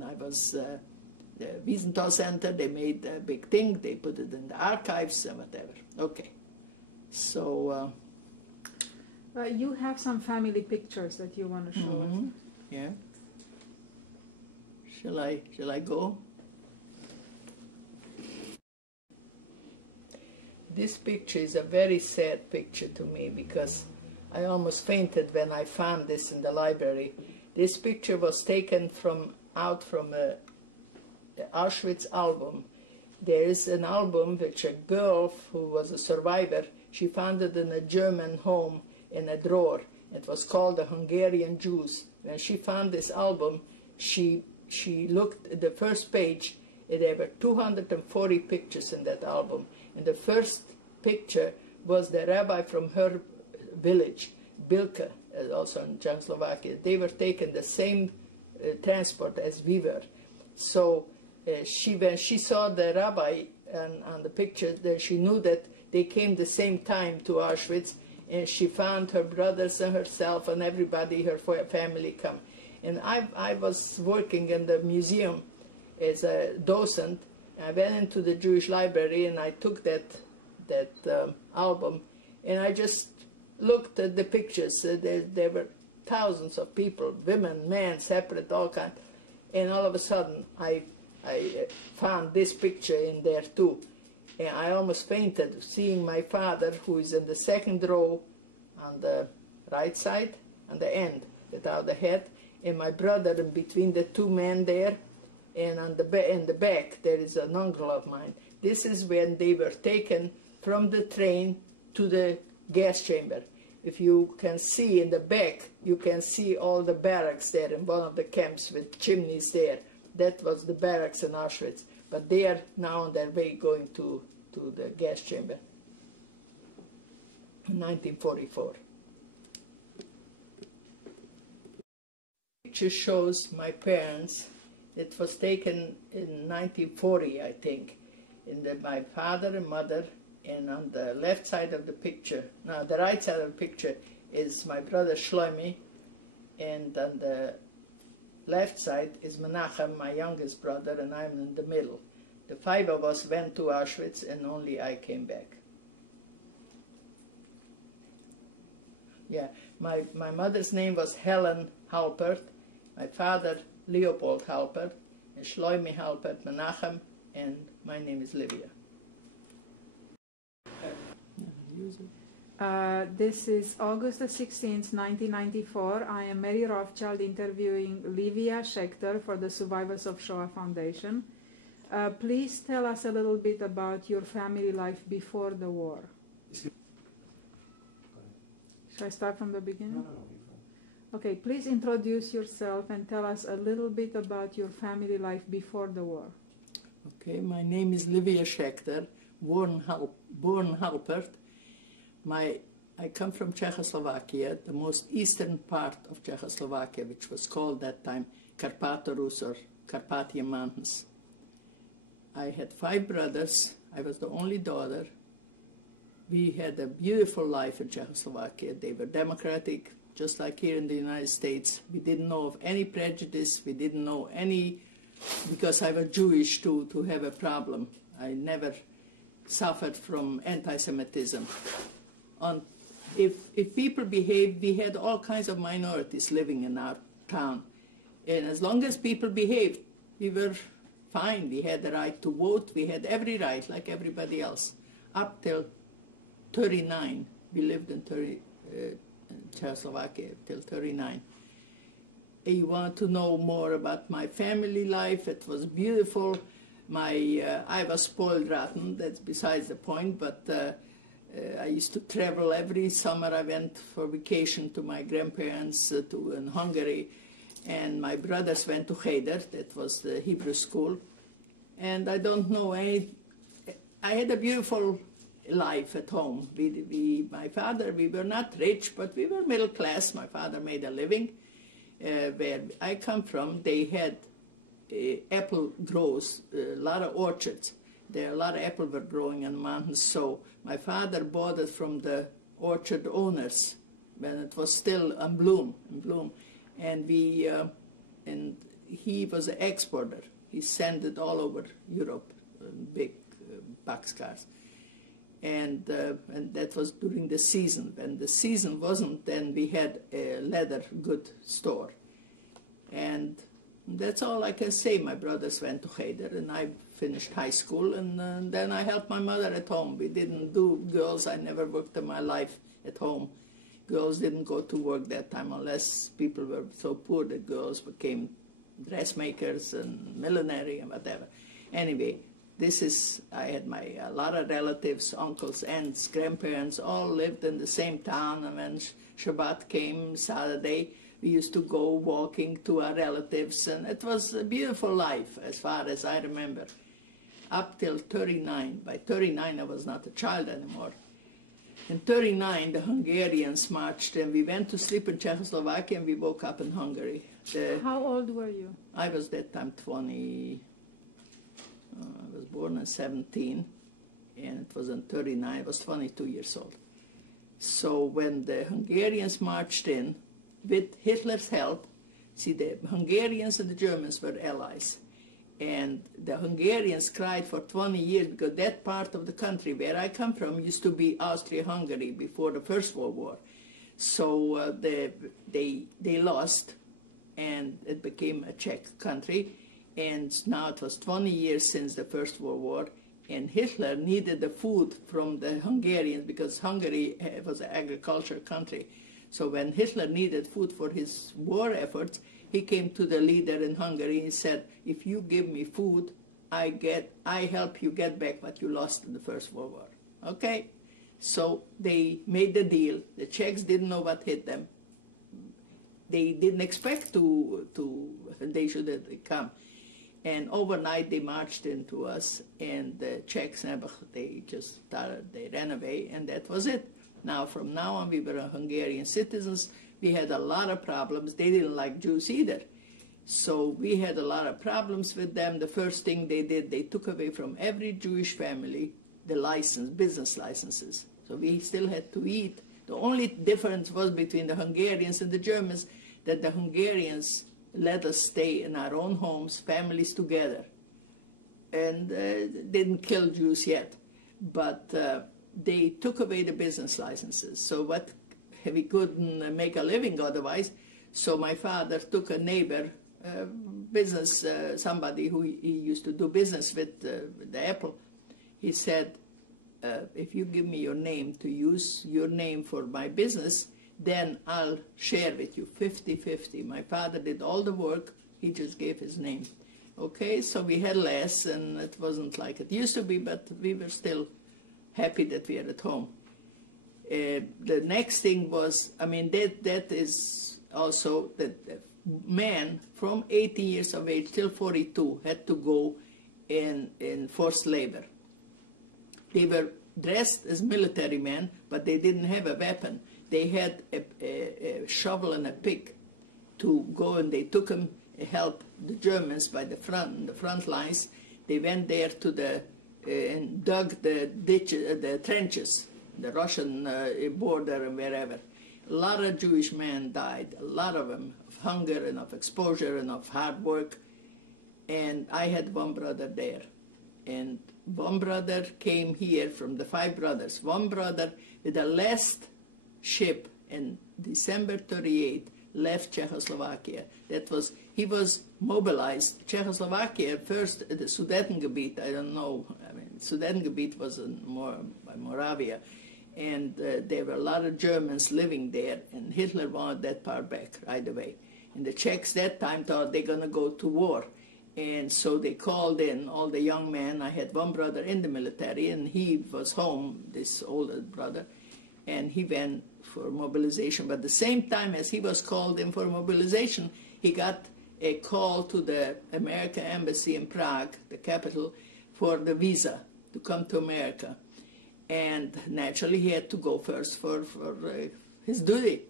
I was the Wiesenthal Center, they made a big thing, they put it in the archives and whatever. Okay. So... you have some family pictures that you want to show us. Yeah. Shall I go? This picture is a very sad picture to me because I almost fainted when I found this in the library. This picture was taken out from the Auschwitz Album. There is an album which a girl who was a survivor, she found it in a German home in a drawer. It was called The Hungarian Jews. When she found this album, she looked at the first page, and there were 240 pictures in that album. And the first picture was the rabbi from her village, Bilka, also in Czechoslovakia. They were taken the same transport as we were. So when she saw the rabbi on the picture, she knew that they came the same time to Auschwitz, and she found her brothers and herself and everybody, her family come. And I was working in the museum as a docent. I went into the Jewish library and I took that album, and I just looked at the pictures. There were thousands of people, women, men, separate, all kinds. And all of a sudden, I found this picture in there too. And I almost fainted seeing my father, who is in the second row on the right side, on the end, without the head, and my brother in between the two men there, and in the back there is an uncle of mine. This is when they were taken from the train to the gas chamber. If you can see in the back, you can see all the barracks there in one of the camps with chimneys there. That was the barracks in Auschwitz. But they are now on their way going to the gas chamber in 1944. The picture shows my parents. It was taken in 1940, I think. My father and mother, and on the left side of the picture, no, the right side of the picture is my brother Shlomi, and on the left side is Menachem, my youngest brother, and I'm in the middle. The five of us went to Auschwitz, and only I came back. Yeah, my mother's name was Helen Halpert, my father Leopold Halpert, and Shlomi Halpert, Menachem, and my name is Livia. This is August the 16th, 1994. I am Mary Rothschild interviewing Livia Schechter for the Survivors of Shoah Foundation. Please tell us a little bit about your family life before the war. Should I start from the beginning? No. Okay, please introduce yourself and tell us a little bit about your family life before the war. Okay, my name is Livia Schechter, born Halpert. I come from Czechoslovakia, the most eastern part of Czechoslovakia, which was called that time Karpatorus or Carpathian Mountains. I had 5 brothers. I was the only daughter. We had a beautiful life in Czechoslovakia. They were democratic, just like here in the United States. We didn't know of any prejudice. We didn't know any, because I was Jewish too, to have a problem. I never suffered from anti-Semitism. If people behaved, we had all kinds of minorities living in our town. And as long as people behaved, we were fine. We had the right to vote. We had every right, like everybody else. Up till 39, we lived in Czechoslovakia till 39. You want to know more about my family life? It was beautiful. I was spoiled rotten, that's besides the point, but I used to travel every summer. I went for vacation to my grandparents in Hungary, and my brothers went to Cheder, that was the Hebrew school. And I don't know I had a beautiful life at home. My father, we were not rich, but we were middle class. My father made a living. Where I come from, they had apple grows, a lot of orchards. There a lot of apple were growing on the mountains, so my father bought it from the orchard owners when it was still in bloom. And he was an exporter. He sent it all over Europe, big boxcars. And that was during the season. When the season wasn't, then we had a leather good store. And that's all I can say. My brothers went to Cheder, and I finished high school, and then I helped my mother at home. We didn't do girls. I never worked in my life at home. Girls didn't go to work that time unless people were so poor that girls became dressmakers and millinery and whatever. Anyway, I had a lot of relatives, uncles, aunts, grandparents, all lived in the same town, and when Shabbat came, Saturday, we used to go walking to our relatives, and it was a beautiful life as far as I remember, up till 39. By 39, I was not a child anymore. In 39, the Hungarians marched, and we went to sleep in Czechoslovakia, and we woke up in Hungary. How old were you? I was that time 20. I was born in 17, and it was in 39. I was 22 years old. So when the Hungarians marched in, with Hitler's help, see, the Hungarians and the Germans were allies. And the Hungarians cried for 20 years, because that part of the country where I come from used to be Austria-Hungary before the First World War. So they lost, and it became a Czech country. And now it was 20 years since the First World War, and Hitler needed the food from the Hungarians, because Hungary was an agricultural country. So when Hitler needed food for his war efforts, he came to the leader in Hungary and said, if you give me food, I help you get back what you lost in the First World War. Okay? So they made the deal. The Czechs didn't know what hit them. They didn't expect they should come. And overnight they marched into us, and the Czechs, they ran away, and that was it. Now, from now on, we were Hungarian citizens. We had a lot of problems. They didn't like Jews either. So we had a lot of problems with them. The first thing they did, they took away from every Jewish family the business licenses. So we still had to eat. The only difference was between the Hungarians and the Germans, that the Hungarians let us stay in our own homes, families together, and didn't kill Jews yet. But they took away the business licenses. So we couldn't make a living otherwise. So my father took a neighbor, business, somebody who he used to do business with the Apple. He said, if you give me your name to use your name for my business, then I'll share with you 50-50. My father did all the work. He just gave his name. Okay, so we had less, and it wasn't like it used to be, but we were still happy that we are at home. The next thing was, that is also that the men from 18 years of age till 42 had to go in forced labor. They were dressed as military men, but they didn't have a weapon. They had a shovel and a pick to go, and they took them, help the Germans by the front lines. They went there to and dug the trenches, the Russian border and wherever. A lot of Jewish men died, a lot of them, of hunger and of exposure and of hard work. And I had one brother there. And one brother came here from the 5 brothers. One brother with the last ship in December 38 left Czechoslovakia. He was mobilized. Czechoslovakia, first the Sudetengebiet, I don't know, Sudetengebiet was by Moravia, and there were a lot of Germans living there, and Hitler wanted that part back right away. And the Czechs that time thought they're going to go to war. And so they called in all the young men. I had one brother in the military, and he was home, this older brother, and he went for mobilization. But at the same time as he was called in for mobilization, he got a call to the American embassy in Prague, the capital, for the visa to come to America. And naturally he had to go first for his duty.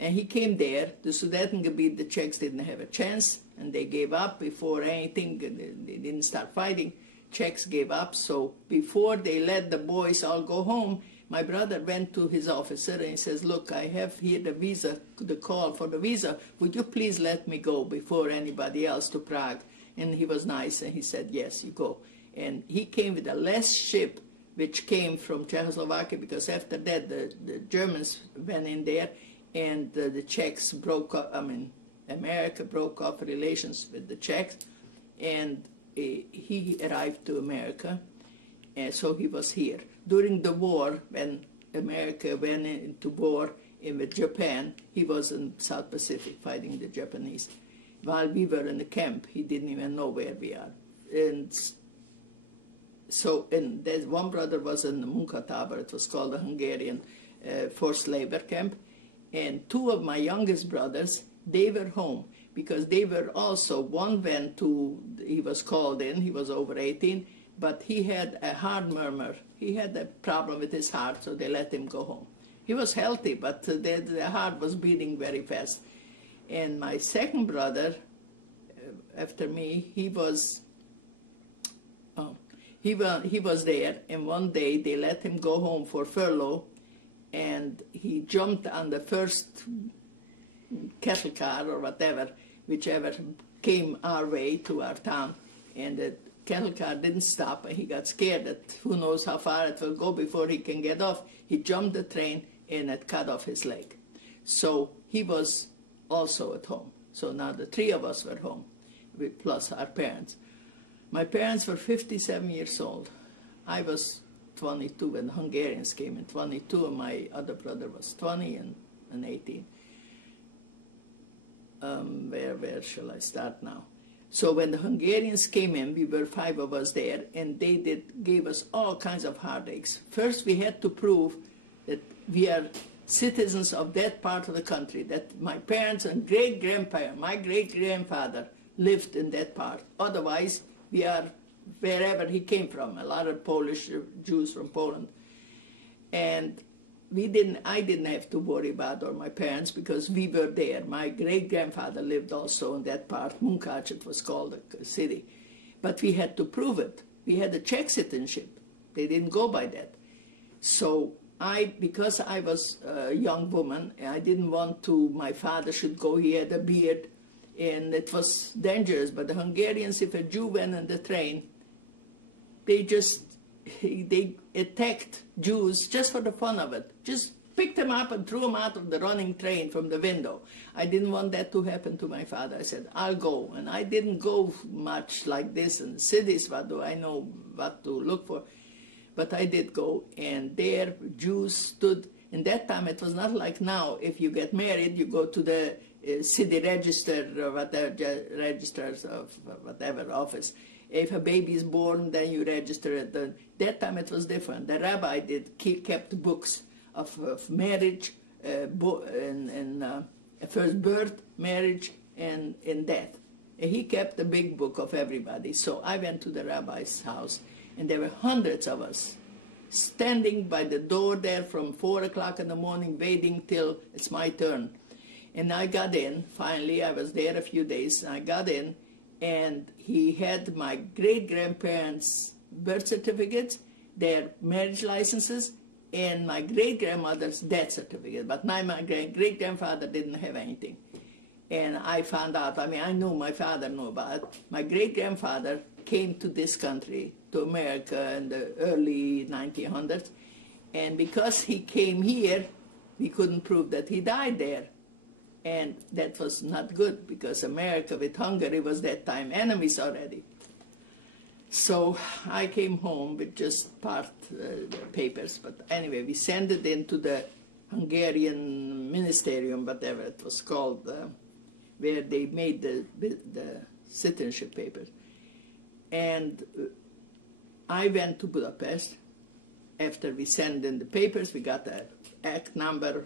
And he came there. The Sudetengebiet, the Czechs didn't have a chance, and they gave up before anything. They didn't start fighting. Czechs gave up, so before they let the boys all go home, My brother went to his officer and he says, look, I have here the visa, the call for the visa. Would you please let me go before anybody else to Prague? And he was nice and he said, yes, you go. And he came with the last ship which came from Czechoslovakia, because after that the Germans went in there and the Czechs broke up, America broke off relations with the Czechs, and he arrived to America, and so he was here. During the war, when America went into war with Japan, he was in South Pacific fighting the Japanese. While we were in the camp, he didn't even know where we are. And so, and there's one brother was in the Munkatábor, it was called the Hungarian forced labor camp, and two of my youngest brothers, they were home, because they were also, one went to, he was called in, he was over 18, but he had a heart murmur. He had a problem with his heart, so they let him go home. He was healthy, but the heart was beating very fast. And my second brother, after me, he was there, and one day they let him go home for furlough, and he jumped on the first cattle car or whatever, whichever came our way to our town, and the cattle car didn't stop, and he got scared that who knows how far it will go before he can get off. He jumped the train, and it cut off his leg. So he was also at home. So now the three of us were home, plus our parents. My parents were 57 years old. I was 22 when the Hungarians came in, 22, and my other brother was 20 and 18. Where shall I start now? So when the Hungarians came in, we were 5 of us there, and they gave us all kinds of heartaches. First, we had to prove that we are citizens of that part of the country, that my parents and great-grandparents, my great-grandfather lived in that part. Otherwise, we are wherever he came from, a lot of Polish Jews from Poland. And I didn't have to worry about, or my parents, because we were there. My great-grandfather lived also in that part, Munkac, it was called, the city. But we had to prove it. We had a Czech citizenship. They didn't go by that. So because I was a young woman, I didn't want to, my father should go, he had a beard, and it was dangerous. But the Hungarians, if a Jew went on the train, they attacked Jews just for the fun of it. Just picked them up and threw them out of the running train from the window. I didn't want that to happen to my father. I said, I'll go. And I didn't go much like this in cities. What do I know what to look for? But I did go, and there Jews stood. In that time, it was not like now. If you get married, you go to the city register or whatever, registers of whatever office. If a baby is born, then you register it. That time it was different. The rabbi kept books of marriage, first birth, marriage, and death. And he kept a big book of everybody. So I went to the rabbi's house, and there were hundreds of us standing by the door there from 4 o'clock in the morning, waiting till it's my turn. And I got in. Finally, I was there a few days, and I got in, and he had my great-grandparents' birth certificates, their marriage licenses, and my great-grandmother's death certificate. But my great-grandfather didn't have anything. And I found out, I knew my father knew about it. My great-grandfather came to this country, to America in the early 1900s, and because he came here, we couldn't prove that he died there. And that was not good, because America with Hungary was that time enemies already. So I came home with just part papers, but anyway, we sent it into the Hungarian ministerium, whatever it was called, where they made the citizenship papers. And I went to Budapest. After we sent in the papers, we got the act number,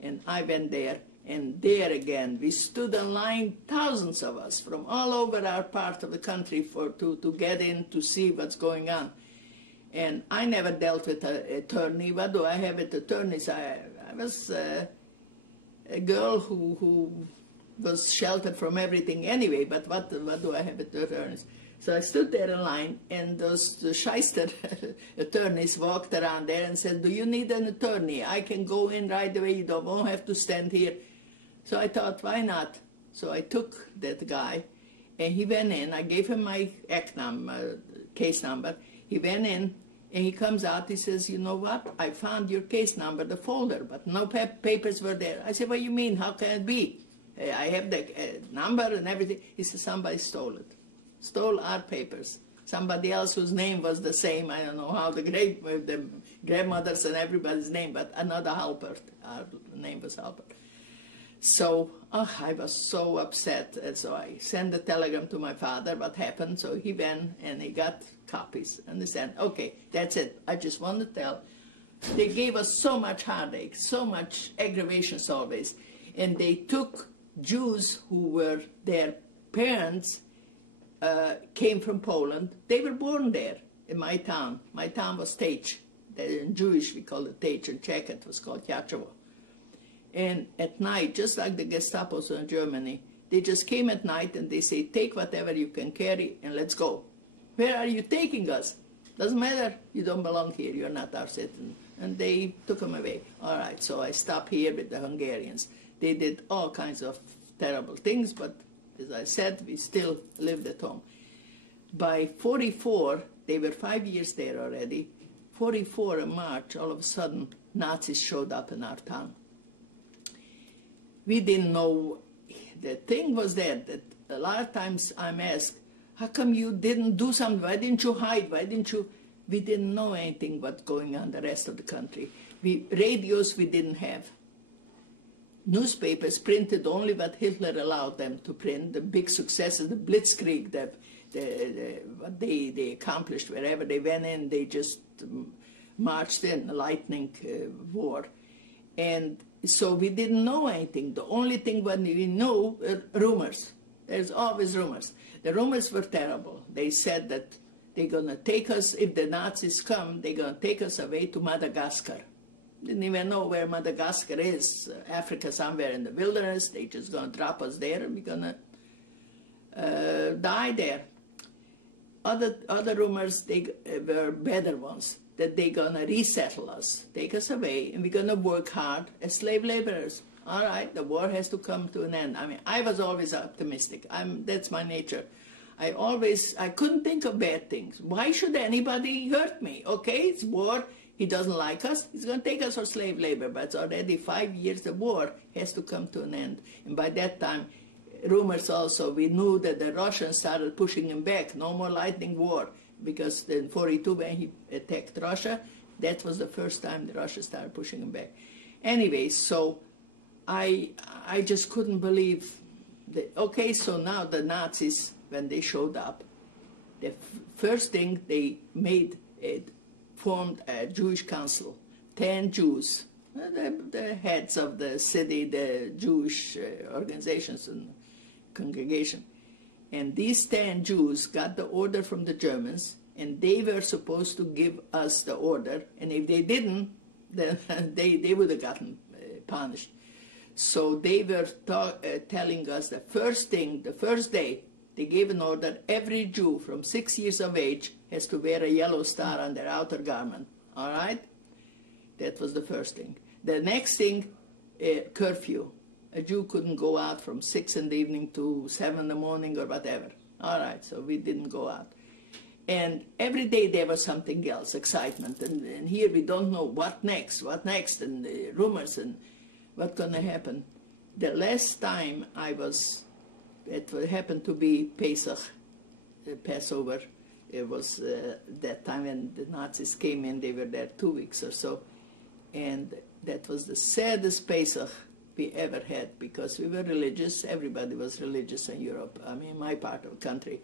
and I went there. And there again, we stood in line, thousands of us, from all over our part of the country to get in to see what's going on. And I never dealt with an attorney. What do I have with attorneys? I was a girl who was sheltered from everything anyway, but what do I have at the attorneys? So I stood there in line, and the shyster attorneys walked around there and said, do you need an attorney? I can go in right away, you won't have to stand here. So I thought, why not? So I took that guy, and he went in. I gave him my case number. He went in, and he comes out, he says, you know what? I found your case number, the folder, but no papers were there. I said, what do you mean? How can it be? I have the number and everything. He said, somebody stole it. Stole our papers. Somebody else whose name was the same. I don't know how the grandmothers and everybody's name, but another Halpert. Our name was Halpert. So I was so upset. And so I sent a telegram to my father, what happened. So he went and he got copies. And he said, okay, that's it. I just want to tell. They gave us so much heartache, so much aggravations always. And they took Jews who were their parents, came from Poland. They were born there in my town. My town was Tech. In Jewish we call it Tech. In Czech it was called Tacovo. And at night, just like the Gestapos in Germany, they just came at night and they say, take whatever you can carry and let's go. Where are you taking us? Doesn't matter. You don't belong here. You're not our citizen. And they took them away. All right, so I stopped here with the Hungarians. They did all kinds of terrible things, but as I said, we still lived at home. By 44, they were 5 years there already. 44 in March, all of a sudden, Nazis showed up in our town. We didn't know. The thing was that a lot of times I'm asked, how come you didn't do something? Why didn't you hide? Why didn't you? We didn't know anything what's going on in the rest of the country. Radios we didn't have. Newspapers printed only what Hitler allowed them to print, the big successes, the Blitzkrieg, what they accomplished wherever they went in, they just marched in, a lightning war. And so we didn't know anything. The only thing what we knew were rumors. There's always rumors. The rumors were terrible. They said that they're going to take us, if the Nazis come, they're going to take us away to Madagascar. Didn't even know where Madagascar is, Africa somewhere in the wilderness. They just going to drop us there and we're going to die there. Other rumors, they were better ones, that they're going to resettle us, take us away, and we're going to work hard as slave laborers. All right, the war has to come to an end. I mean, I was always optimistic. That's my nature. I couldn't think of bad things. Why should anybody hurt me? Okay, it's war. He doesn't like us. He's going to take us for slave labor. But it's already 5 years. The war has to come to an end. And by that time, rumors also, we knew that the Russians started pushing him back. No more lightning war. Because in 42, when he attacked Russia, that was the first time the Russians started pushing him back. Anyway, so I just couldn't believe that. Okay, so now the Nazis, when they showed up, the first thing they made, formed a Jewish council, 10 Jews, the heads of the city, the Jewish organizations and congregation. And these 10 Jews got the order from the Germans, and they were supposed to give us the order, and if they didn't, then they would have gotten punished. So they were telling us the first day, they gave an order, every Jew from 6 years of age has to wear a yellow star on their outer garment. All right? That was the first thing. The next thing, curfew. A Jew couldn't go out from 6 in the evening to 7 in the morning or whatever. All right, so we didn't go out. And every day there was something else, excitement. And here we don't know what next, and rumors and what's going to happen. The last time it happened to be Pesach, Passover. It was that time when the Nazis came in, they were there 2 weeks or so. And that was the saddest Pesach we ever had, because we were religious. Everybody was religious in Europe, I mean, my part of the country.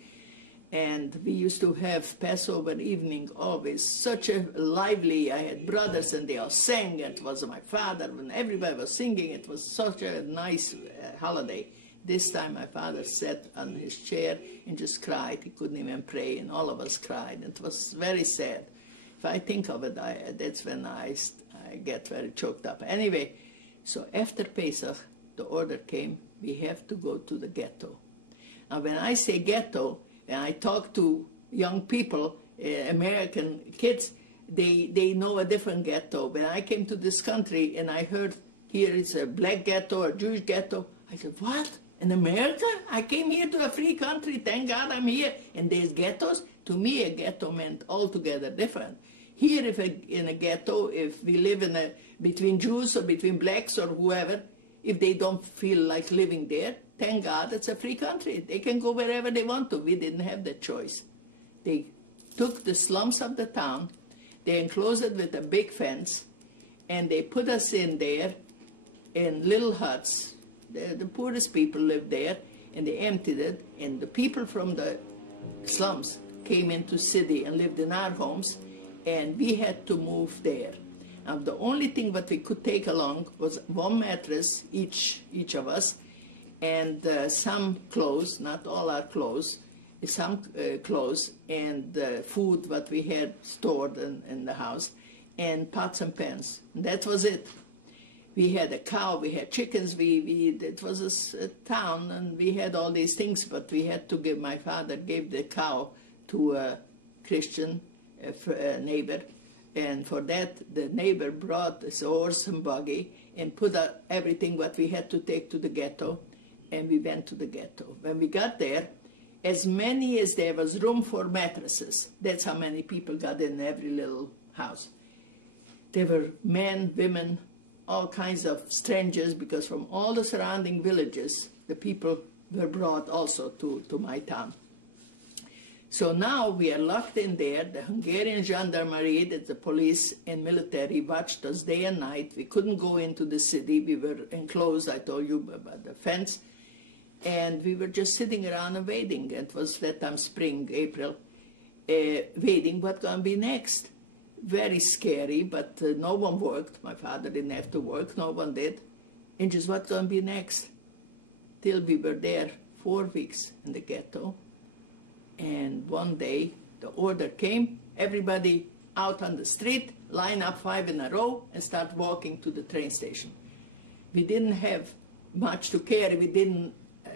And we used to have Passover evening always such a lively, I had brothers and they all sang, it was my father, and everybody was singing. It was such a nice holiday. This time my father sat on his chair and just cried. He couldn't even pray, and all of us cried. It was very sad. If I think of it, that's when I get very choked up. Anyway, so after Pesach, the order came, we have to go to the ghetto. Now, when I say ghetto, and I talk to young people, American kids, they know a different ghetto. When I came to this country and I heard here is a black ghetto or Jewish ghetto, I said, what? In America? I came here to a free country, thank God I'm here, and there's ghettos? To me, a ghetto meant altogether different. Here, in a ghetto, if we live between Jews or between blacks or whoever, if they don't feel like living there, thank God it's a free country. They can go wherever they want to. We didn't have that choice. They took the slums of the town, they enclosed it with a big fence, and they put us in there in little huts. The poorest people lived there, and they emptied it, and the people from the slums came into city and lived in our homes, and we had to move there. Now, the only thing that we could take along was one mattress, each of us, and some clothes, not all our clothes, some clothes, and food that we had stored in the house, and pots and pans. And that was it. We had a cow, we had chickens, it was a town, and we had all these things, but we had to give, my father gave the cow to a Christian neighbor, and for that, the neighbor brought this horse and buggy and put everything what we had to take to the ghetto, and we went to the ghetto. When we got there, as many as there was room for mattresses, that's how many people got in every little house. There were men, women, all kinds of strangers, because from all the surrounding villages, the people were brought also to my town. So now we are locked in there. The Hungarian gendarmerie, the police and military, watched us day and night. We couldn't go into the city. We were enclosed, I told you, about the fence. And we were just sitting around and waiting. It was that time, spring, April, waiting what's going to be next. Very scary, but no one worked. My father didn't have to work, no one did. And just what's going to be next? Till we were there 4 weeks in the ghetto. And one day, the order came, everybody out on the street, line up 5 in a row, and start walking to the train station. We didn't have much to carry.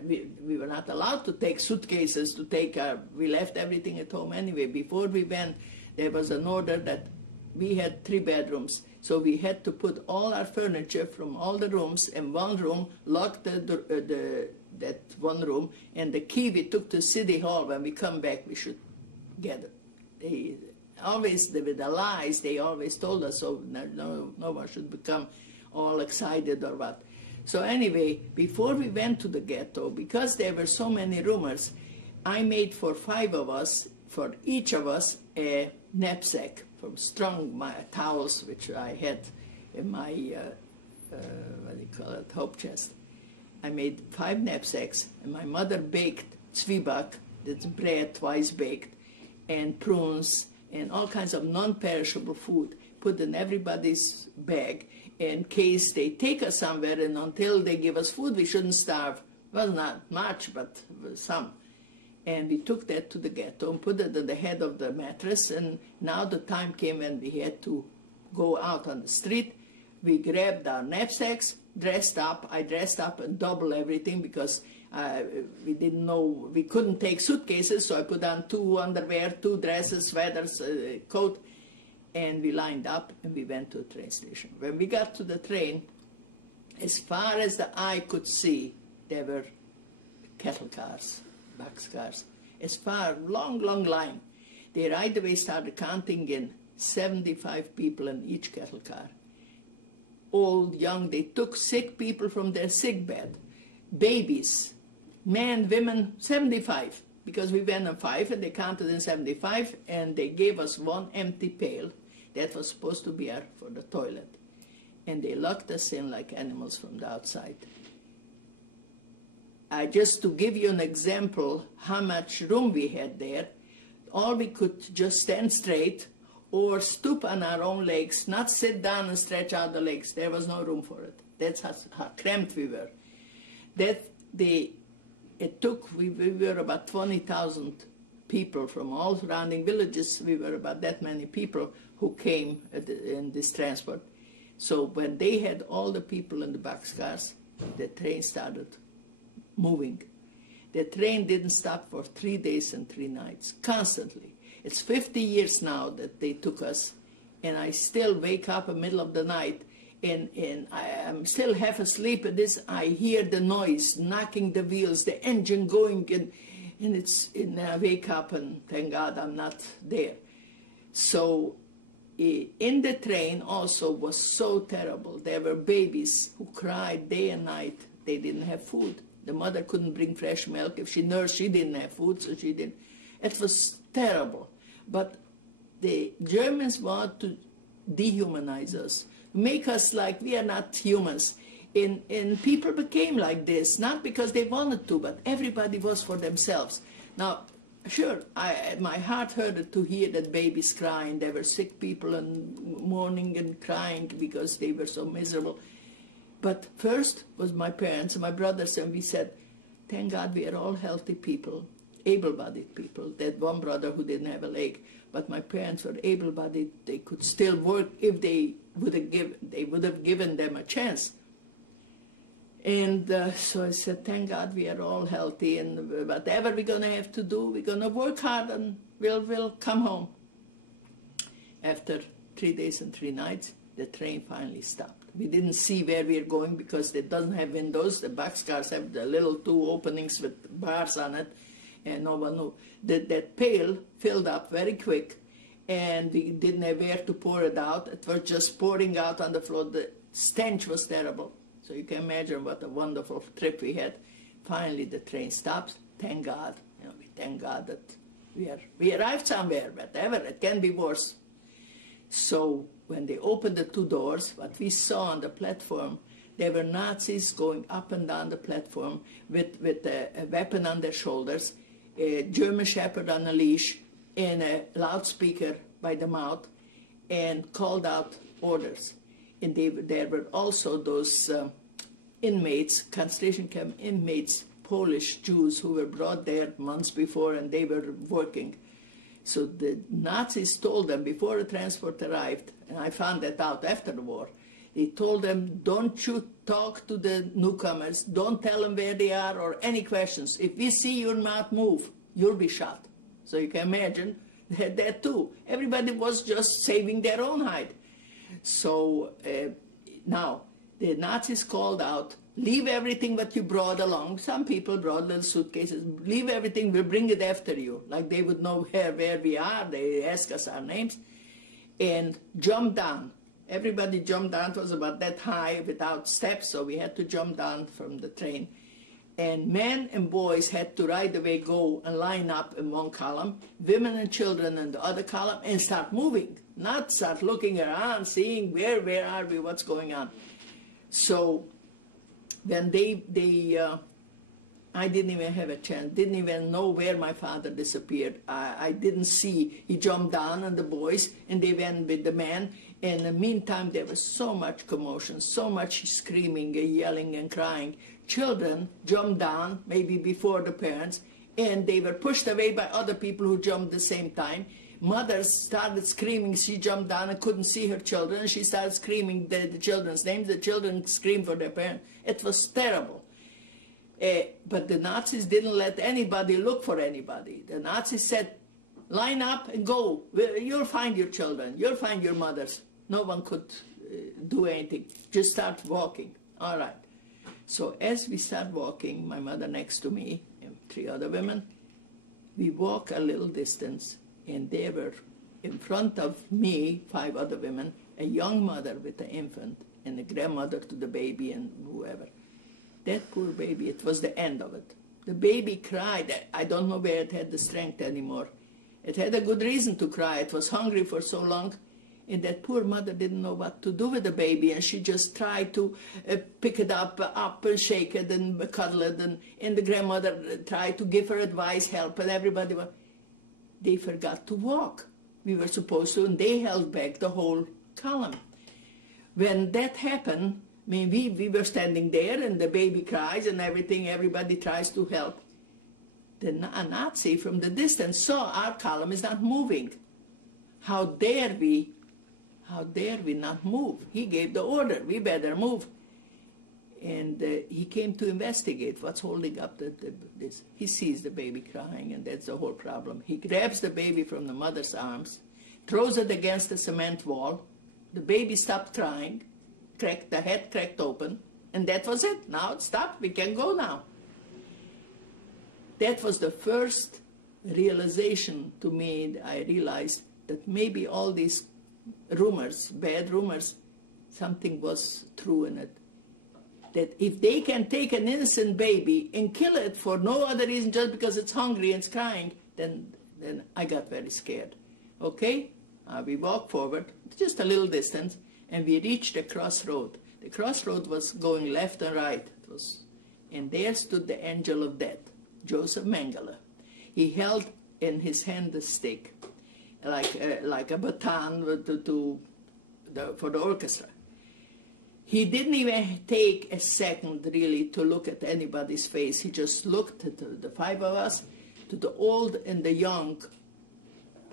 We were not allowed to take suitcases to take we left everything at home anyway. Before we went, there was an order that we had 3 bedrooms, so we had to put all our furniture from all the rooms in one room, lock that one room, and the key we took to City Hall. When we come back, we should get it. With the lies, they always told us, so no one should become all excited or what. So anyway, before we went to the ghetto, because there were so many rumors, I made for 5 of us, for each of us, a knapsack from strong towels, which I had in my, what do you call it, hope chest. I made 5 knapsacks, and my mother baked zwieback, that's bread twice baked, and prunes, and all kinds of non-perishable food, put in everybody's bag, in case they take us somewhere, and until they give us food, we shouldn't starve. Well, not much, but some. And we took that to the ghetto and put it on the head of the mattress, and now the time came when we had to go out on the street. We grabbed our knapsacks, dressed up. I dressed up and double everything because we didn't know, we couldn't take suitcases, so I put on 2 underwear, 2 dresses, sweaters, coat, and we lined up and we went to a train station. When we got to the train, as far as the eye could see, there were cattle cars, boxcars, as far, long line. They right away started counting in 75 people in each cattle car. Old, young, they took sick people from their sick bed, babies, men, women, 75, because we went on 5 and they counted in 75, and they gave us 1 empty pail that was supposed to be for the toilet. And they locked us in like animals from the outside. Just to give you an example how much room we had there, all we could just stand straight or stoop on our own legs, not sit down and stretch out the legs. There was no room for it. That's how cramped we were. We were about 20,000 people from all surrounding villages. We were about that many people who came in this transport. So when they had all the people in the boxcars, the train started moving. The train didn't stop for 3 days and 3 nights, constantly. It's 50 years now that they took us, and I still wake up in the middle of the night, and I'm still half asleep at this. I hear the noise, knocking the wheels, the engine going, and I wake up, and thank God I'm not there. So in the train also was so terrible. There were babies who cried day and night. They didn't have food. The mother couldn't bring fresh milk. If she nursed, she didn't have food, so she didn't. It was terrible. But the Germans want to dehumanize us, make us like we are not humans. And people became like this, not because they wanted to, but everybody was for themselves. Now, sure, my heart hurted to hear that babies crying. There were sick people and mourning and crying because they were so miserable. But first was my parents and my brothers, and we said, thank God we are all healthy people, able-bodied people. That one brother who didn't have a leg, but my parents were able-bodied. They could still work if they would have given them a chance. And so I said, thank God we are all healthy, and whatever we're going to have to do, we're going to work hard, and we'll come home. After 3 days and 3 nights, the train finally stopped. We didn't see where we were going because it doesn't have windows. The boxcars have the little 2 openings with bars on it, and no one knew. That pail filled up very quick, and we didn't have where to pour it out. It was just pouring out on the floor. The stench was terrible. So you can imagine what a wonderful trip we had. Finally, the train stops. Thank God. We thank God that we arrived somewhere, whatever. It can be worse. So when they opened the 2 doors, what we saw on the platform, there were Nazis going up and down the platform with a weapon on their shoulders, a German Shepherd on a leash, and a loudspeaker by the mouth, and called out orders. And there were also those inmates, concentration camp inmates, Polish Jews, who were brought there months before, and they were working. So the Nazis told them before the transport arrived, and I found that out after the war, they told them, don't you talk to the newcomers, don't tell them where they are or any questions. If we see your mouth move, you'll be shot. So you can imagine they had that too. Everybody was just saving their own hide. So now the Nazis called out, leave everything that you brought along. Some people brought little suitcases. Leave everything, we'll bring it after you. Like they would know where we are. They ask us our names. And jump down. Everybody jumped down. It was about that high without steps, so we had to jump down from the train. And men and boys had to right away go and line up in one column, women and children in the other column, and start moving. Not start looking around, seeing where are we, what's going on. So then I didn't even have a chance, didn't even know where my father disappeared. I didn't see. He jumped down on the boys, and they went with the man. In the meantime, there was so much commotion, so much screaming and yelling and crying. Children jumped down, maybe before the parents, and they were pushed away by other people who jumped at the same time. Mothers started screaming. She jumped down and couldn't see her children. She started screaming the children's names. The children screamed for their parents. It was terrible. But the Nazis didn't let anybody look for anybody. The Nazis said, line up and go. You'll find your children. You'll find your mothers. No one could do anything. Just start walking. All right. So as we start walking, my mother next to me and 3 other women, we walk a little distance, and there were in front of me 5 other women, a young mother with an infant, and a grandmother to the baby and whoever. That poor baby, it was the end of it. The baby cried. I don't know where it had the strength anymore. It had a good reason to cry. It was hungry for so long. And that poor mother didn't know what to do with the baby. And she just tried to pick it up and shake it and cuddle it. And the grandmother tried to give her advice, help, and everybody. They forgot to walk. We were supposed to, and they held back the whole column. When that happened, I mean, we were standing there, and the baby cries and everything, everybody tries to help. The Nazi from the distance saw our column is not moving. How dare we not move? He gave the order, we better move. And he came to investigate what's holding up this. He sees the baby crying, and that's the whole problem. He grabs the baby from the mother's arms, throws it against the cement wall. The baby stopped crying, the head cracked open, and that was it. Now it stopped. We can go now. That was the first realization to me. I realized that maybe all these rumors, bad rumors, something was true in it. That if they can take an innocent baby and kill it for no other reason, just because it's hungry and it's crying, then I got very scared. Okay? We walked forward, just a little distance, and we reached a crossroad. The crossroad was going left and right. And there stood the angel of death, Joseph Mengele. He held in his hand a stick, like a baton for the orchestra. He didn't even take a second, really, to look at anybody's face. He just looked at the five of us, to the old and the young,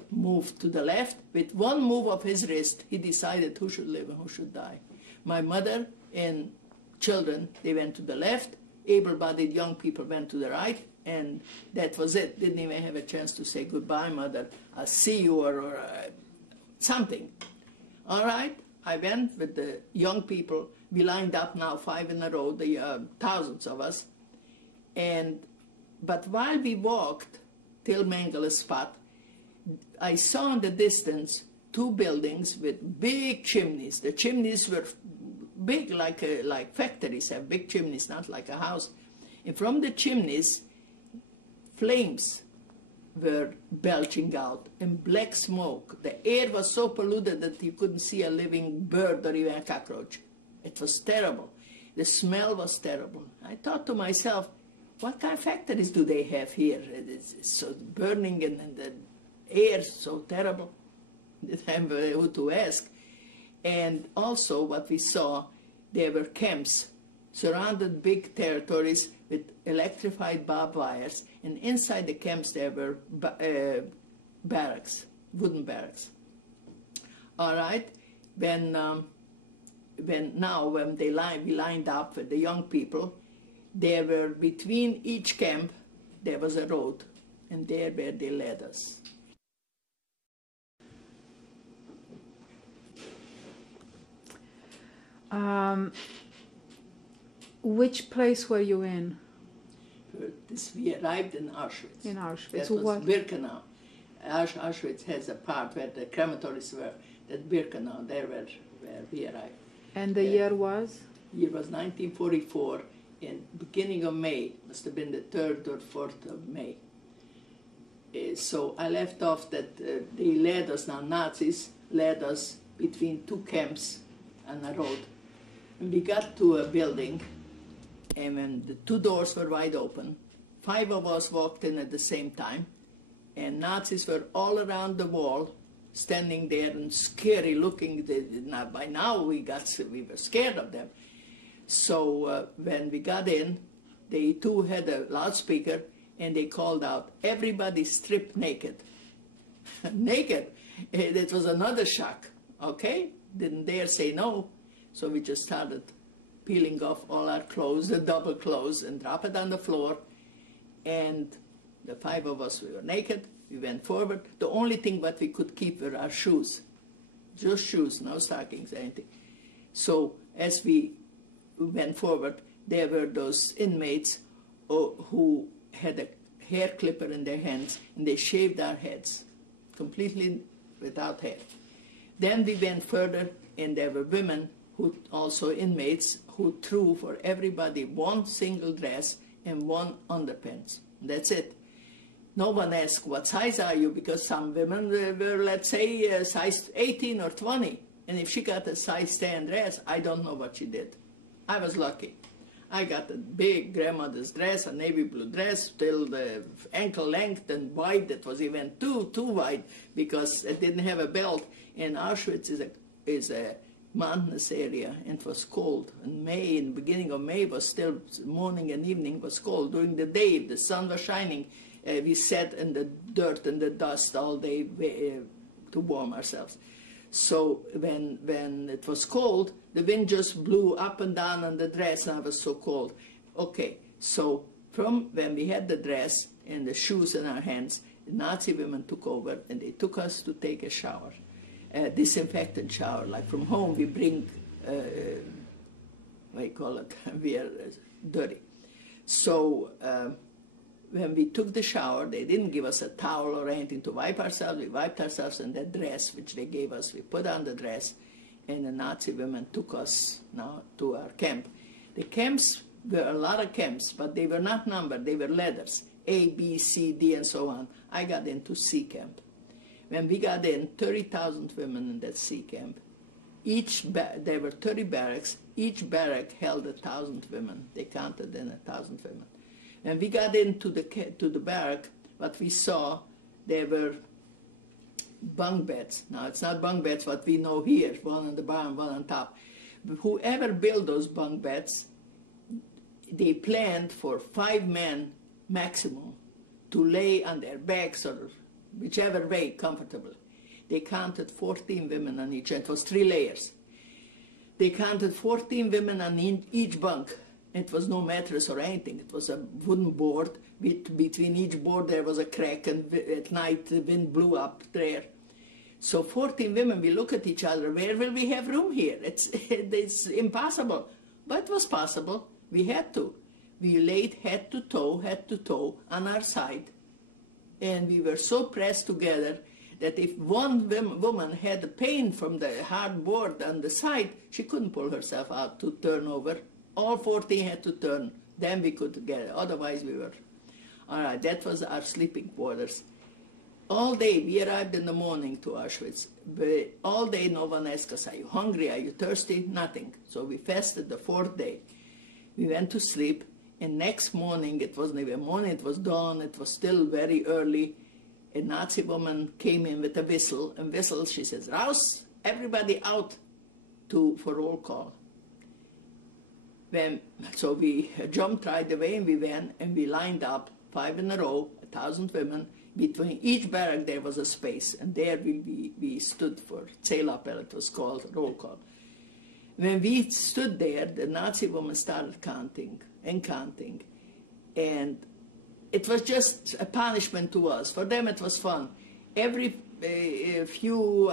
moved to the left. With one move of his wrist, he decided who should live and who should die. My mother and children, they went to the left. Able-bodied young people went to the right, and that was it. Didn't even have a chance to say goodbye, Mother. I'll see you, or something. All right? I went with the young people. We lined up now 5 in a row, thousands of us. But while we walked till Mengele's spot, I saw in the distance 2 buildings with big chimneys. The chimneys were big, like factories have big chimneys, not like a house. And from the chimneys, flames were belching out, and black smoke. The air was so polluted that you couldn't see a living bird or even a cockroach. It was terrible. The smell was terrible. I thought to myself, what kind of factories do they have here? It's so burning, and the air so terrible. Didn't have who to ask. And also what we saw, there were camps, surrounded big territories with electrified barbed wires, and inside the camps there were barracks, wooden barracks. All right, when we lined up with the young people, there were, between each camp, there was a road, and there where they led us. Which place were you in? We arrived in Auschwitz. In Auschwitz. That was Birkenau. Auschwitz has a part where the crematories were. That Birkenau, there where we arrived. And the year was? Year was 1944, in beginning of May. Must have been the 3rd or 4th of May. So I left off that they led us, now Nazis led us between 2 camps on a road. And we got to a building, and when the 2 doors were wide open, 5 of us walked in at the same time, and Nazis were all around the wall, standing there and scary looking. By now we were scared of them. So when we got in, they too had a loudspeaker, and they called out, "Everybody strip naked." Naked. That was another shock. Okay? Didn't dare say no. So we just started peeling off all our clothes, the double clothes, and drop it on the floor. And the 5 of us, we were naked. We went forward. The only thing that we could keep were our shoes. Just shoes, no stockings, anything. So as we went forward, there were those inmates who had a hair clipper in their hands, and they shaved our heads, completely without hair. Then we went further, and there were women, who also inmates, who threw for everybody 1 single dress and 1 underpants. That's it. No one asked, what size are you? Because some women were, let's say, size 18 or 20. And if she got a size 10 dress, I don't know what she did. I was lucky. I got a big grandmother's dress, a navy blue dress, till the ankle length and wide. It was even too wide, because it didn't have a belt. And Auschwitz is a mountainous area, and it was cold. In May, in the beginning of May, was still morning and evening was cold. During the day, if the sun was shining, we sat in the dirt and the dust all day to warm ourselves. So when it was cold, the wind just blew up and down on the dress, and I was so cold. Okay, so from when we had the dress and the shoes in our hands, the Nazi women took over, and they took us to take a shower, a disinfectant shower. Like from home, we bring, what do you call it, we are dirty. So when we took the shower, they didn't give us a towel or anything to wipe ourselves. We wiped ourselves in that dress, which they gave us. We put on the dress, and the Nazi women took us now to our camp. The camps were a lot of camps, but they were not numbered. They were letters, A, B, C, D, and so on. I got into C camp. When we got in, 30,000 women in that C camp. There were 30 barracks. Each barrack held 1,000 women. They counted in 1,000 women. When we got into the barrack, what we saw, there were bunk beds. Now, it's not bunk beds what we know here, one on the bottom, one on top. But whoever built those bunk beds, they planned for 5 men maximum to lay on their backs or whichever way comfortable. They counted 14 women on each, and it was 3 layers. They counted 14 women on each bunk. It was no mattress or anything. It was a wooden board. Between each board there was a crack, and at night the wind blew up there. So 14 women, we look at each other, where will we have room here? It's impossible. But it was possible. We had to. We laid head to toe on our side. And we were so pressed together that if one woman had a pain from the hard board on the side, she couldn't pull herself out to turn over. All 14 had to turn. Then we could get it. Otherwise we were. All right, that was our sleeping quarters. All day, we arrived in the morning to Auschwitz. All day no one asked us, are you hungry, are you thirsty? Nothing. So we fasted the 4th day. We went to sleep, and next morning, it wasn't even morning, it was dawn, it was still very early. A Nazi woman came in with a whistle, and whistled, she says, Raus, everybody out for roll call. So we jumped right away, and we went, and we lined up 5 in a row, 1,000 women. Between each barrack there was a space, and there we stood for Zählappell, it was called, roll call. When we stood there, the Nazi woman started counting and counting, and it was just a punishment to us. For them it was fun. Every few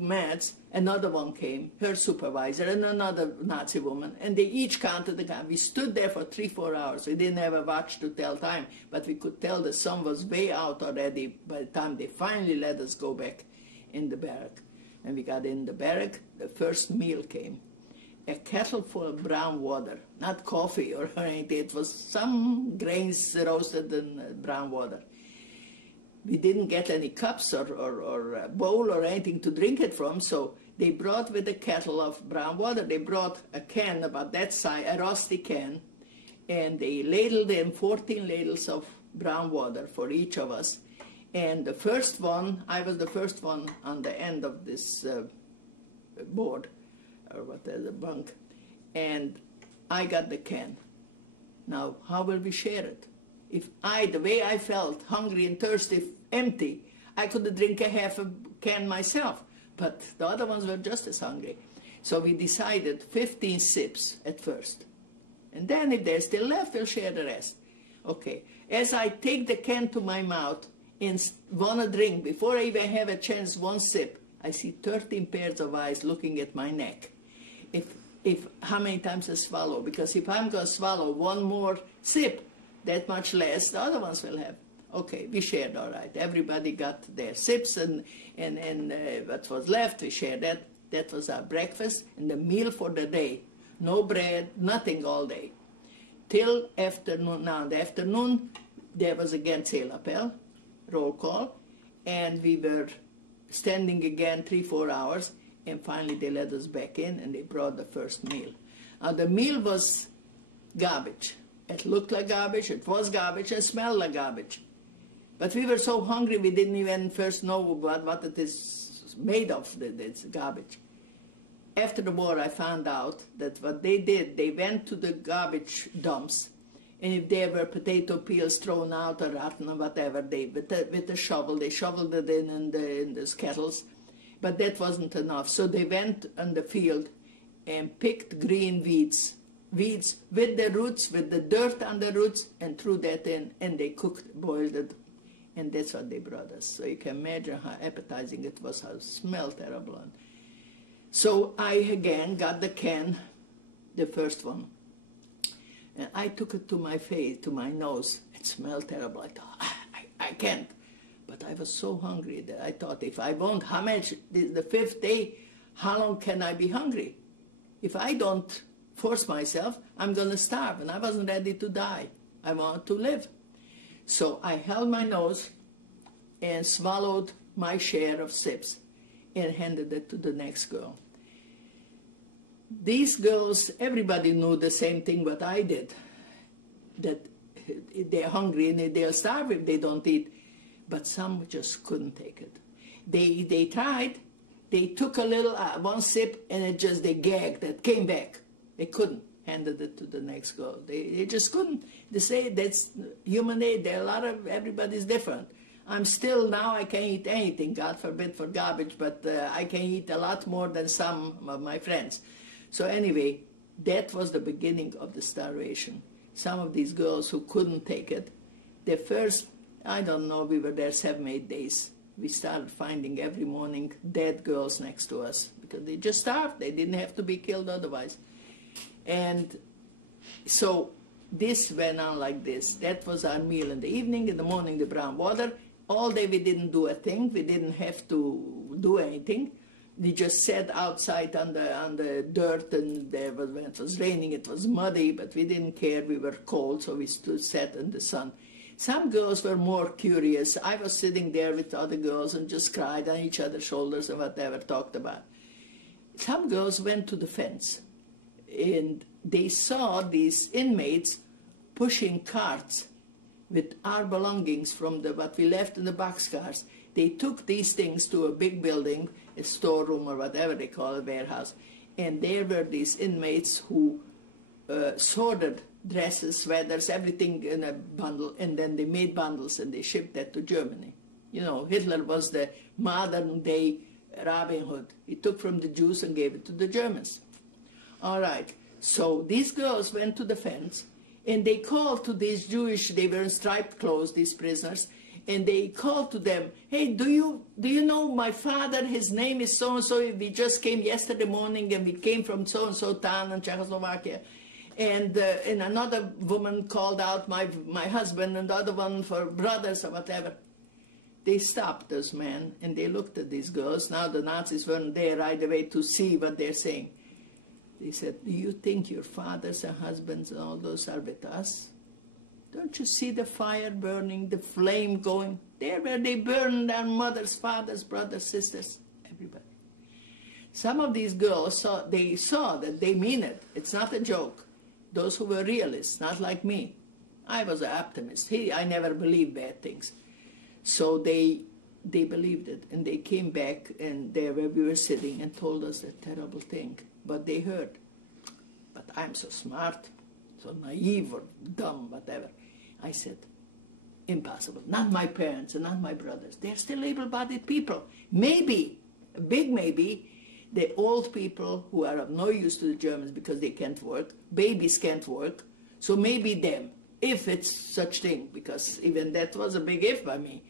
minutes, another one came, her supervisor, and another Nazi woman, and they each counted the count. We stood there for 3-4 hours. We didn't have a watch to tell time, but we could tell the sun was way out already by the time they finally let us go back in the barrack. When we got in the barrack, the first meal came. A kettle full of brown water, not coffee or anything. It was some grains roasted in brown water. We didn't get any cups or a bowl or anything to drink it from, so they brought with a kettle of brown water, they brought a can about that size, a rusty can, and they ladled in 14 ladles of brown water for each of us. And the first one, I was the first one on the end of this board, or what is a bunk, and I got the can. Now, how will we share it? If the way I felt, hungry and thirsty, empty, I could drink a half a can myself, but the other ones were just as hungry. So we decided 15 sips at first. And then if there's still left, we'll share the rest. Okay, as I take the can to my mouth and want to drink, before I even have a chance, one sip, I see 13 pairs of eyes looking at my neck. How many times I swallow, because if I'm going to swallow one more sip, that much less the other ones will have. Okay, we shared all right. Everybody got their sips, and what was left, we shared that. That was our breakfast and the meal for the day. No bread, nothing all day. Till afternoon. Now, in the afternoon, there was again Zählappell, roll call, and we were standing again 3-4 hours, and finally they let us back in, and they brought the first meal. Now, the meal was garbage. It looked like garbage, it was garbage, and smelled like garbage. But we were so hungry we didn't even first know what it is made of, it's garbage. After the war I found out that what they did, they went to the garbage dumps, and if there were potato peels thrown out or rotten or whatever, with a shovel, they shoveled it in these kettles, But that wasn't enough. So they went on the field and picked green weeds with the roots, with the dirt on the roots, and threw that in, and they cooked, boiled it, and that's what they brought us. So you can imagine how appetizing it was, how it smelled terrible. So I again got the can, the first one, and I took it to my face, to my nose. It smelled terrible. I thought, I can't. But I was so hungry that I thought, if I won't, how much, the fifth day, how long can I be hungry? If I don't force myself, I'm going to starve, and I wasn't ready to die. I wanted to live. So I held my nose and swallowed my share of sips and handed it to the next girl. These girls, everybody knew the same thing what I did, that they're hungry and they'll starve if they don't eat. But some just couldn't take it. They tried. They took a little, one sip, and they gagged. It came back. They couldn't. Handed it to the next girl. They just couldn't. They say that's human nature. There are a lot of, everybody's different. I'm still, now I can eat anything, God forbid for garbage, but I can eat a lot more than some of my friends. So anyway, that was the beginning of the starvation. Some of these girls who couldn't take it, the first, I don't know, we were there 7, 8 days. We started finding every morning dead girls next to us because they just starved. They didn't have to be killed otherwise. And so this went on like this. That was our meal in the evening. In the morning, the brown water. All day we didn't do a thing. We didn't have to do anything. We just sat outside on the dirt, and there was, when it was raining, it was muddy, but we didn't care. We were cold, so we sat in the sun. Some girls were more curious. I was sitting there with other girls and just cried on each other's shoulders and whatever, talked about. Some girls went to the fence, and they saw these inmates pushing carts with our belongings from what we left in the boxcars. They took these things to a big building, a storeroom or whatever they call a warehouse, and there were these inmates who sorted dresses, sweaters, everything in a bundle, and then they made bundles and they shipped that to Germany. You know, Hitler was the modern-day Robin Hood. He took from the Jews and gave it to the Germans. All right, so these girls went to the fence, and they called to these Jewish, they were in striped clothes, these prisoners, and they called to them, hey, do you know my father, his name is so-and-so, we just came yesterday morning, and we came from so-and-so town in Czechoslovakia. And another woman called out my husband, and the other one for brothers or whatever. They stopped those men, and they looked at these girls. Now the Nazis weren't there right away to see what they're saying. They said, do you think your fathers and husbands and all those are with us? Don't you see the fire burning, the flame going? There where they burned their mothers, fathers, brothers, sisters, everybody. Some of these girls saw that they mean it. It's not a joke. Those who were realists, not like me. I was an optimist. I never believed bad things. So they believed it, and they came back, and there where we were sitting, and told us that terrible thing. But they heard. But I'm so smart, so naive or dumb, whatever. I said, impossible. Not my parents and not my brothers. They're still able-bodied people. Maybe, a big maybe, the old people who are of no use to the Germans because they can't work, babies can't work, so maybe them, if it's such thing, because even that was a big if by me.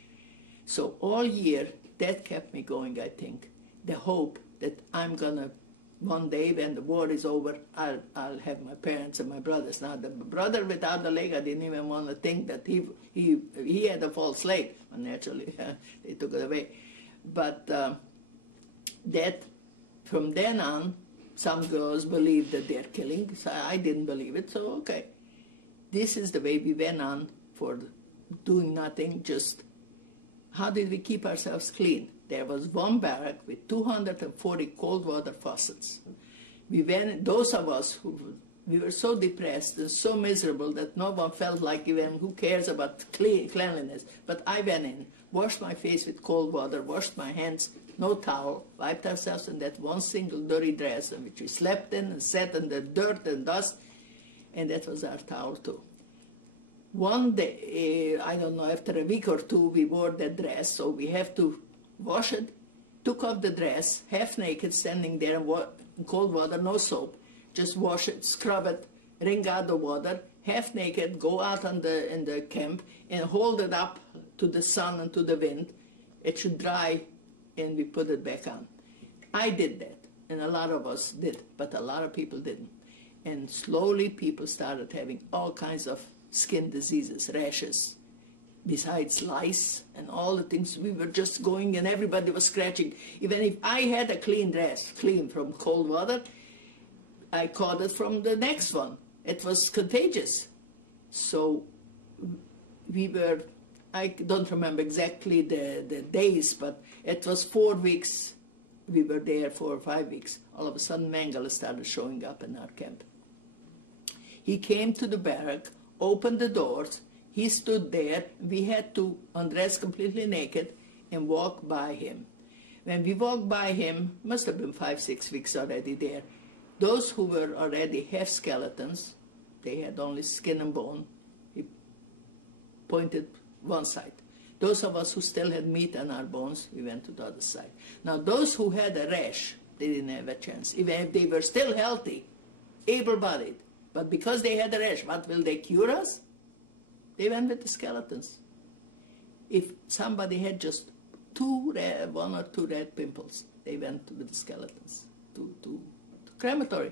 So all year, that kept me going, I think. The hope that I'm going to, one day when the war is over, I'll have my parents and my brothers. Now, the brother without the leg, I didn't even want to think that he had a false leg. Well, naturally, they took it away. But that, from then on, some girls believed that they're killing. So I didn't believe it, so okay. This is the way we went on for doing nothing, just how did we keep ourselves clean? There was one barrack with 240 cold water faucets. Those of us we were so depressed and so miserable that no one felt like even who cares about cleanliness. But I went in, washed my face with cold water, washed my hands, no towel, wiped ourselves in that one single dirty dress in which we slept in and sat in the dirt and dust, and that was our towel too. One day, I don't know, after a week or two, we wore that dress, so we have to wash it, took off the dress, half naked, standing there in cold water, no soap, just wash it, scrub it, wring out the water, half naked, go out in the camp and hold it up to the sun and to the wind. It should dry, and we put it back on. I did that, and a lot of us did, but a lot of people didn't. And slowly people started having all kinds of skin diseases, rashes, besides lice and all the things. We were just going and everybody was scratching. Even if I had a clean dress, clean from cold water, I caught it from the next one. It was contagious. So we were, I don't remember exactly the days, but it was 4 weeks. We were there 4 or 5 weeks. All of a sudden Mengele started showing up in our camp. He came to the barrack, opened the doors, he stood there. We had to undress completely naked and walk by him. When we walked by him, must have been 5, 6 weeks already there, those who were already half skeletons, they had only skin and bone, he pointed one side. Those of us who still had meat on our bones, we went to the other side. Now those who had a rash, they didn't have a chance. Even if they were still healthy, able-bodied, but because they had a rash, what will they cure us? They went with the skeletons. If somebody had just 1 or 2 red pimples, they went with the skeletons to crematory.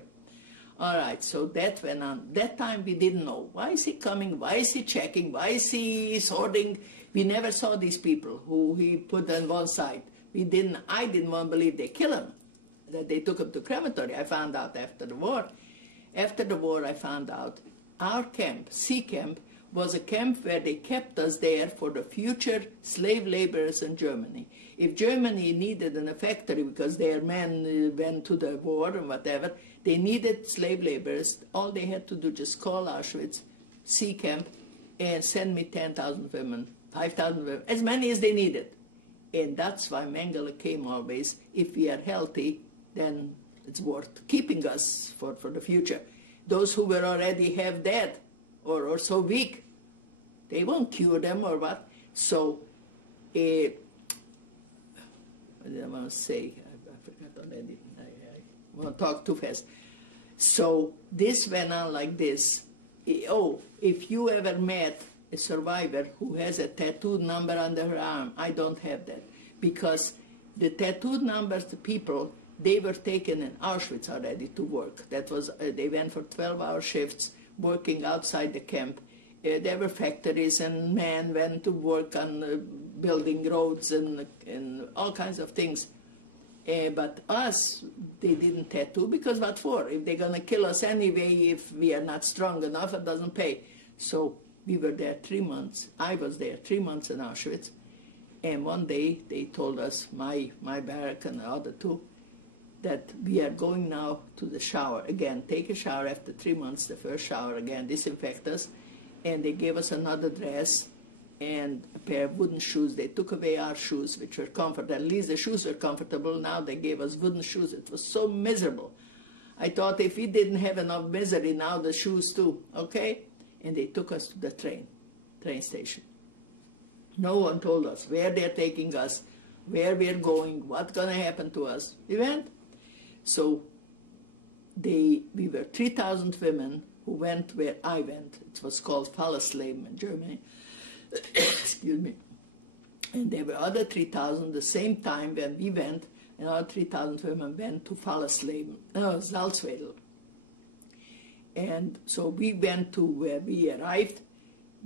All right, so that went on. That time we didn't know. Why is he coming? Why is he checking? Why is he sorting? We never saw these people who he put on one side. I didn't want to believe they killed him, that they took him to crematory. I found out after the war. After the war, I found out our camp, C camp, was a camp where they kept us there for the future slave laborers in Germany. If Germany needed a factory because their men went to the war and whatever, they needed slave laborers. All they had to do just call Auschwitz, C camp, and send me 10,000 women, 5,000 women, as many as they needed. And that's why Mengele came always. If we are healthy, then it's worth keeping us for the future. Those who were already half dead or so weak, they won't cure them or what. So, what did I want to say? I forgot already. I want to talk too fast. So this went on like this. If you ever met a survivor who has a tattooed number under her arm, I don't have that. Because the tattooed numbers, the people, they were taken in Auschwitz already to work. That was, they went for 12-hour shifts working outside the camp. There were factories and men went to work on building roads and all kinds of things. But us, they didn't tattoo because what for? If they're going to kill us anyway, if we are not strong enough, it doesn't pay. So we were there 3 months. I was there 3 months in Auschwitz. And one day they told us, my barrack and the other two, that we are going now to the shower again. Take a shower after 3 months, the first shower again, disinfect us. And they gave us another dress and a pair of wooden shoes. They took away our shoes, which were comfortable. At least the shoes were comfortable. Now they gave us wooden shoes. It was so miserable. I thought if we didn't have enough misery, now the shoes too, okay? And they took us to the train station. No one told us where they're taking us, where we're going, what's going to happen to us. We went. So we were 3,000 women who went where I went. It was called Fallersleben in Germany. Excuse me. And there were other 3,000 the same time when we went, and other 3,000 women went to Fallersleben, Salzwedel. And so we went to where we arrived.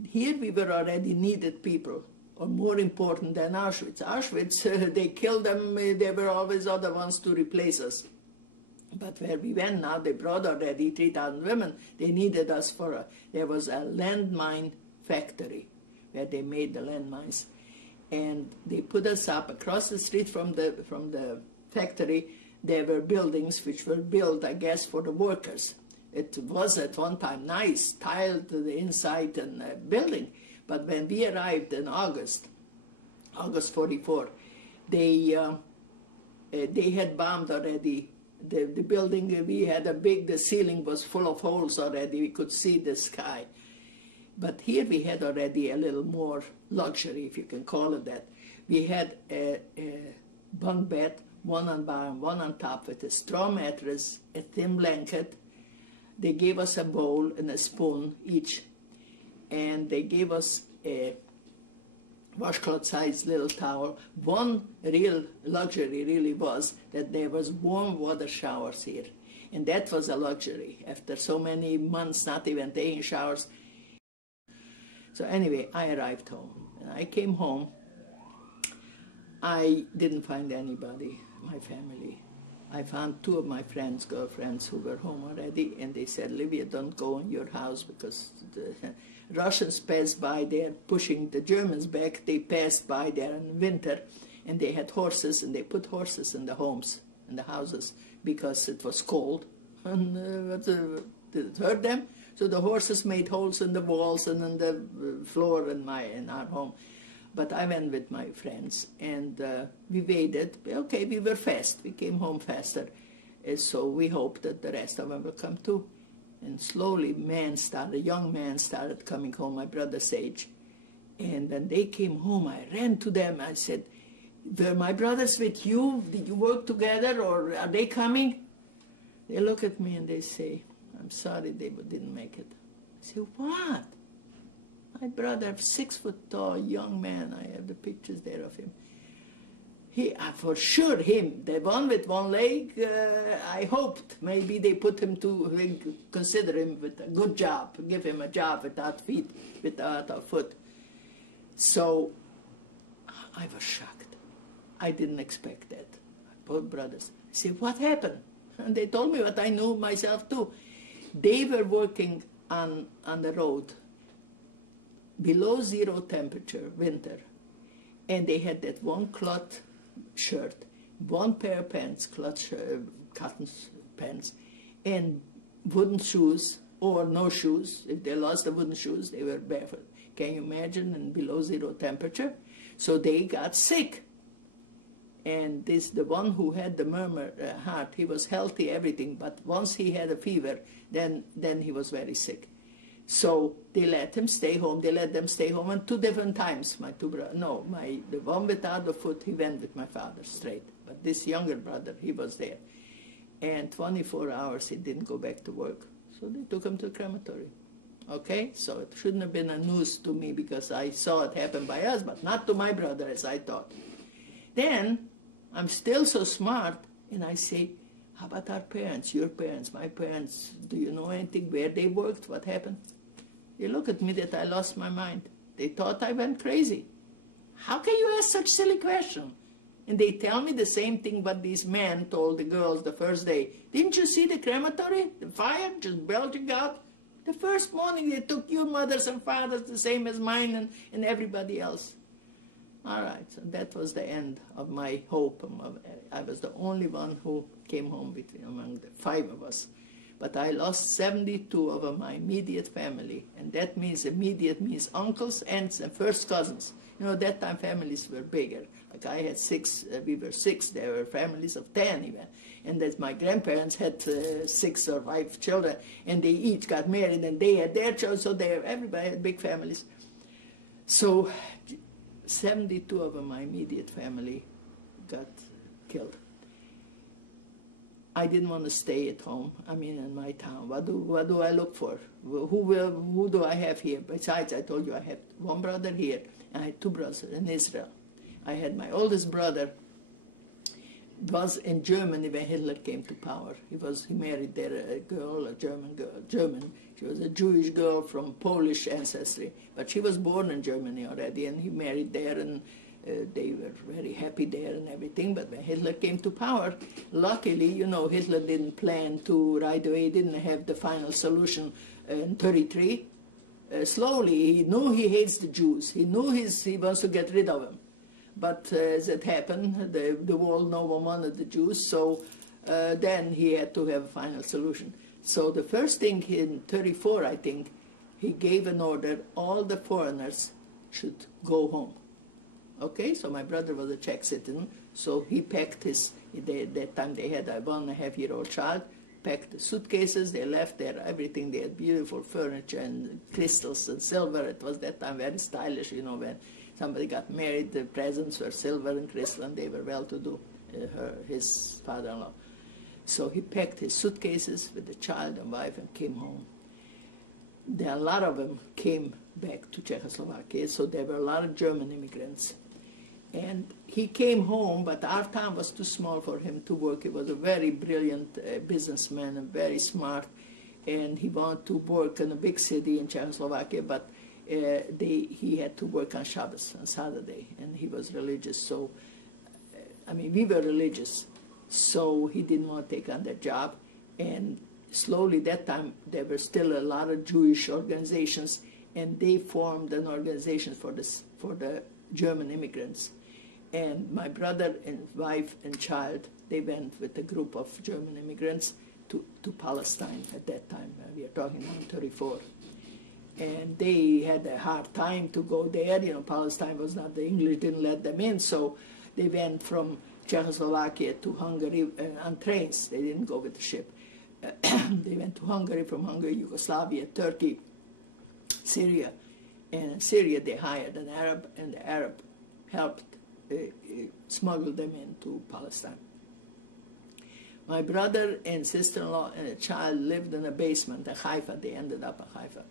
Here we were already needed people, or more important than Auschwitz. Auschwitz, they killed them, there were always other ones to replace us. But where we went now, they brought already 3,000 women. They needed us there was a landmine factory where they made the landmines. And they put us up across the street from the factory. There were buildings which were built, I guess, for the workers. It was at one time nice, tiled to the inside and building. But when we arrived in August 44, they had bombed already the building. We had the ceiling was full of holes already. We could see the sky. But here we had already a little more luxury, if you can call it that. We had bunk bed, one on bottom, one on top, with a straw mattress, a thin blanket. They gave us a bowl and a spoon each, and they gave us a washcloth-sized little towel. One real luxury really was that there was warm water showers here, and that was a luxury after so many months not even taking showers. So anyway, I arrived home, and I came home. I didn't find anybody, my family. I found two of my friends, girlfriends, who were home already, and they said, Livia, don't go in your house because the Russians passed by there pushing the Germans back. They passed by there in winter, and they had horses, and they put horses in the homes, in the houses, because it was cold, and did it hurt them? So the horses made holes in the walls and in the floor in our home. But I went with my friends, and we waited. Okay, we were fast. We came home faster. So we hoped that the rest of them will come too. And slowly, young men started coming home, my brother's age. And when they came home, I ran to them. I said, were my brothers with you? Did you work together, or are they coming? They look at me and they say, I'm sorry they didn't make it. I say, what? My brother, 6 foot tall, young man, I have the pictures there of him. For sure him, the one with one leg, I hoped maybe they put him consider him with a good job, give him a job without feet, without a foot. So I was shocked. I didn't expect that. Both brothers. I said, what happened? And they told me what I knew myself too. They were working on the road, below 0 temperature, winter, and they had that one cloth shirt, one pair of pants, cotton pants, and wooden shoes, or no shoes. If they lost the wooden shoes, they were barefoot. Can you imagine, in below 0 temperature? So they got sick. And the one who had the murmur heart, he was healthy, everything, but once he had a fever, then he was very sick. So they let him stay home. They let them stay home at 2 different times. My two brothers, no, the one without the foot, he went with my father straight. But this younger brother, he was there. And 24 hours, he didn't go back to work. So they took him to the crematory. Okay? So it shouldn't have been a news to me because I saw it happen by us, but not to my brother as I thought. Then, I'm still so smart, and I say, how about our parents, your parents, my parents? Do you know anything where they worked? What happened? They look at me that I lost my mind. They thought I went crazy. How can you ask such silly question? And they tell me the same thing what these men told the girls the first day. Didn't you see the crematory? The fire just belching out? The first morning they took your mothers and fathers the same as mine and everybody else. All right, so that was the end of my hope. I was the only one who came home among the 5 of us. But I lost 72 of my immediate family, and that means immediate means uncles, aunts, and first cousins. You know, that time families were bigger. Like I had 6, we were 6, there were families of 10 even. And that my grandparents had 6 or 5 children, and they each got married, and they had their children, so everybody had big families. So 72 of my immediate family got killed. I didn't want to stay at home, in my town. What do I look for? Who do I have here? Besides, I told you I had 1 brother here, and I had 2 brothers in Israel. I had my oldest brother, was in Germany when Hitler came to power. He married there a girl, a German girl. She was a Jewish girl from Polish ancestry, but she was born in Germany already, and he married there, and they were very happy there and everything. But when Hitler came to power, luckily, Hitler didn't plan to right away, didn't have the final solution in 1933. Slowly, he knew he hates the Jews. He knew he wants to get rid of them. But as it happened, the world, no one wanted the Jews, so then he had to have a final solution. So the first thing in 1934, I think, he gave an order, all the foreigners should go home. Okay, so my brother was a Czech citizen, so he packed that time they had a 1.5-year-old child, packed the suitcases, they left there, everything, they had beautiful furniture and crystals and silver. It was that time very stylish, when somebody got married, the presents were silver and crystal, and they were well-to-do, his father-in-law. So he packed his suitcases with the child and wife and came home. A lot of them came back to Czechoslovakia, so there were a lot of German immigrants. And he came home, but our town was too small for him to work. He was a very brilliant businessman and very smart, and he wanted to work in a big city in Czechoslovakia, but he had to work on Shabbos, on Saturday, and he was religious. So, I mean, we were religious, so he didn't want to take on that job. And slowly, that time, there were still a lot of Jewish organizations, and they formed an organization for the German immigrants. And my brother and wife and child, they went with a group of German immigrants to Palestine at that time. We are talking 1934. And they had a hard time to go there. You know, Palestine was not, the English didn't let them in, so they went from Czechoslovakia to Hungary on trains. They didn't go with the ship. They went to Hungary, from Hungary, Yugoslavia, Turkey, Syria. And in Syria, they hired an Arab, and the Arab helped smuggle them into Palestine. My brother and sister-in-law and a child lived in a basement in Haifa. They ended up in Haifa.